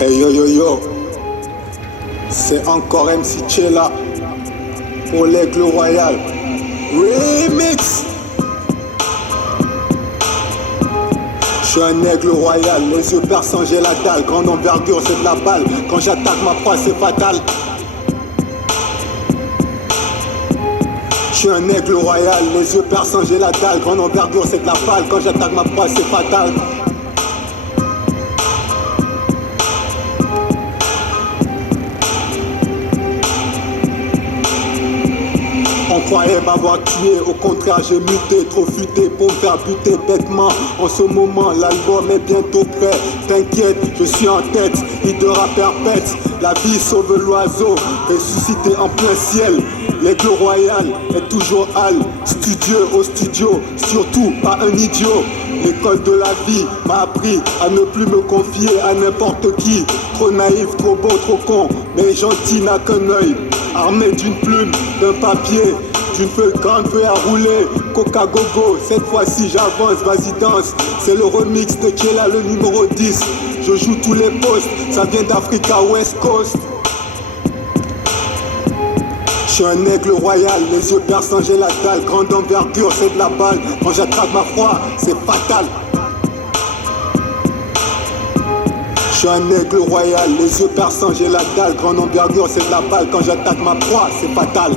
Hey yo yo yo, c'est encore MC Chela pour l'Aigle Royal Remix. Je suis un aigle royal, les yeux perçants, j'ai la dalle. Grande envergure, c'est de la balle. Quand j'attaque ma proie, c'est fatal. Je suis un aigle royal, les yeux perçants, j'ai la dalle. Grande envergure, c'est de la balle. Quand j'attaque ma proie, c'est fatal. On croyait m'avoir tué, au contraire j'ai muté, trop futé pour me faire buter bêtement. En ce moment l'album est bientôt prêt, t'inquiète, je suis en tête, leader à perpète. La vie sauve l'oiseau, ressuscité en plein ciel. L'aigle royal est toujours hal, studieux au studio, surtout pas un idiot. L'école de la vie m'a appris à ne plus me confier à n'importe qui. Trop naïf, trop beau, trop con, mais gentil n'a qu'un œil. Armé d'une plume, d'un papier, d'une feuille grande feuille à rouler. Coca Gogo, cette fois-ci j'avance, vas-y danse. C'est le remix de Chela, le numéro 10. Je joue tous les postes, ça vient d'Africa West Coast. Je suis un aigle royal, les yeux perçants, j'ai la dalle. Grande envergure, c'est de la balle. Quand j'attrape ma proie, c'est fatal. Je suis un aigle royal, les yeux perçants, j'ai la dalle. Grande envergure, c'est de la balle. Quand j'attaque ma proie, c'est fatal.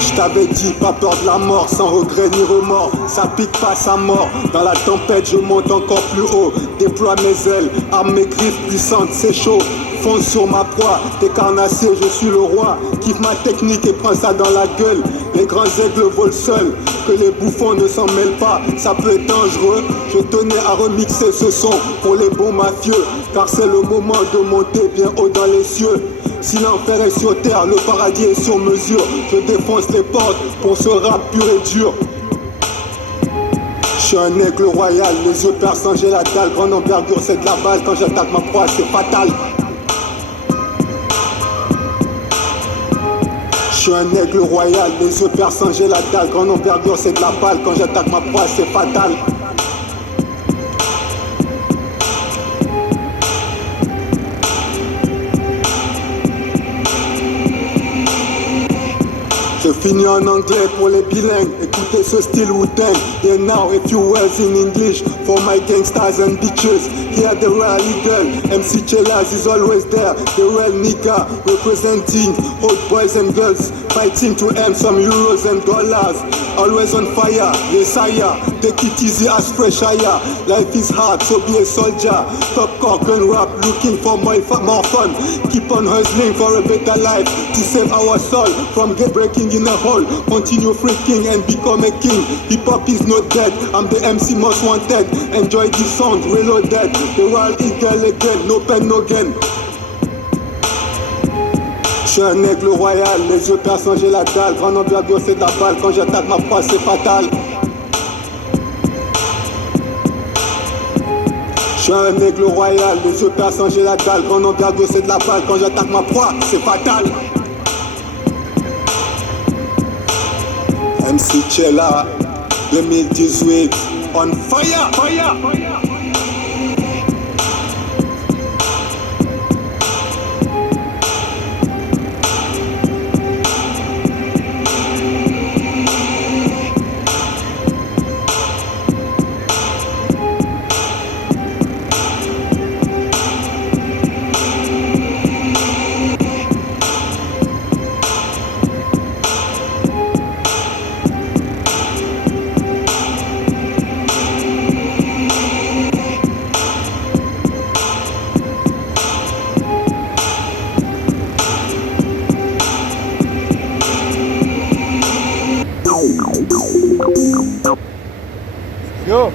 Je t'avais dit, pas peur de la mort, sans regret ni remords. Ça pique pas sa mort, dans la tempête je monte encore plus haut. Déploie mes ailes, arme mes griffes puissantes, c'est chaud. Fonce sur ma proie, t'es carnassier, je suis le roi. Kiffe ma technique et prends ça dans la gueule. Les grands aigles volent seuls, que les bouffons ne s'en mêlent pas. Ça peut être dangereux, je tenais à remixer ce son pour les bons mafieux. Car c'est le moment de monter bien haut dans les cieux. Si l'enfer est sur terre, le paradis est sur mesure. Je défonce les portes pour ce rap pur et dur. Je suis un aigle royal, les yeux perçants, j'ai la dalle. Grande envergure, c'est de la balle. Quand j'attaque ma proie, c'est fatal. Je suis un aigle royal, les yeux perçants, j'ai la dalle. Grande envergure, c'est de la balle. Quand j'attaque ma proie, c'est fatal. Je finis en anglais pour les bilingues. Écoutez ce style Wu-Tang. Yeah, now a few words in English for my gangsters and bitches. Here the real eagle, MC Chelas is always there. The real nigga representing old boys and girls, fighting to earn some euros and dollars. Always on fire, yes sire. Take it easy as fresh air. Life is hard, so be a soldier. Top cock and rap, looking for more fun. Keep on hustling for a better life to save our soul from breaking in a hole. Continue freaking and become a king. Hip hop is not dead, I'm the MC most wanted. Enjoy this sound, reloaded. The Royal Eagle again, no pen, no gain. Je suis un aigle royal, les yeux perçants, j'ai la dalle. Grande envergure, c'est de la balle. Quand j'attaque ma proie, c'est fatal. Je suis un aigle royal, les yeux perçants, j'ai la dalle. Grande envergure, c'est de la balle. Quand j'attaque ma proie, c'est fatal. MC Chela 2018, on fire, fire, fire. Yo.